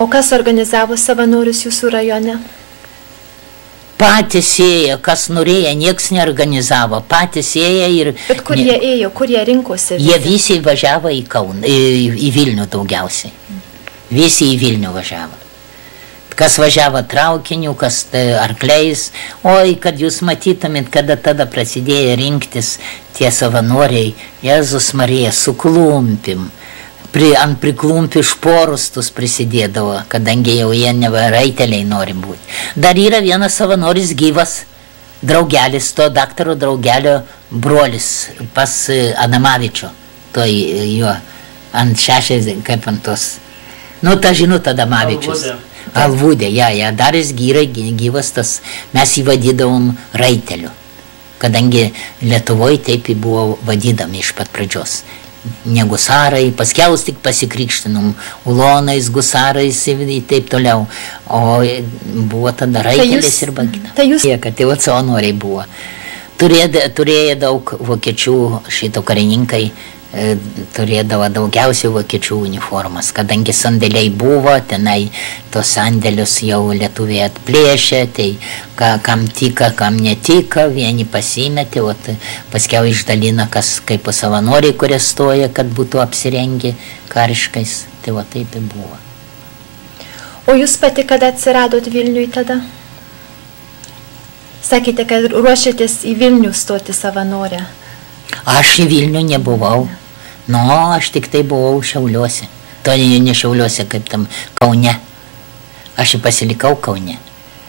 O kas organizavo savanorius jūsų rajone? Patys ėjo, kas norėjo, nieks neorganizavo, patys ėjo ir... Bet kur jie ėjo, kur jie rinkosi? Jie visi važiavo į Kauną, į Vilnių daugiausiai. Visi į Vilnių važiavo. Kas važiavo traukiniu, kas arkliais. Oi, kad jūs matytumėt, kada tada prasidėjo rinktis tie savanoriai, Jėzus Marija, su klumpim. Ant priklumpių šporustus prisidėdavo, kadangi jau jie neva raiteliai nori būti. Dar yra vienas savanoris gyvas, draugelis, to daktaro draugelio brolis pas Adamavičio. To jo, ant 60, kaip ant tos. Nu, ta žinot Adamavičius. Alvudė, ja, dar jis gyvas tas, mes jį vadydavom raiteliu. Kadangi Lietuvoje taip buvo vadydami iš pat pradžios. Ne gusarai, paskiaus tik pasikrikštinom, ulonais, gusarais ir taip toliau. O buvo tada raitelis ir bagina. Tai jūs... Kad tai savanoriai buvo. Turėjo daug vokiečių šito karininkai, turėdavo daugiausiai vokiečių uniformas, kadangi sandėliai buvo, tenai tos sandėlius jau lietuviai atplėšė, tai kam tika, kam netika, vieni pasimetė, o paskiau išdalina, kas kaip savanoriai, kurie stoja, kad būtų apsirengę kariškais, tai va taip ir buvo. O jūs pati kada atsiradot Vilniui tada? Sakėte, kad ruošėtės į Vilnių stoti savanorę. Aš į Vilnių nebuvau. Nu, aš tik tai buvau Šiauliuose. To ne Šiauliuose, kaip tam Kaune. Aš pasilikau Kaune.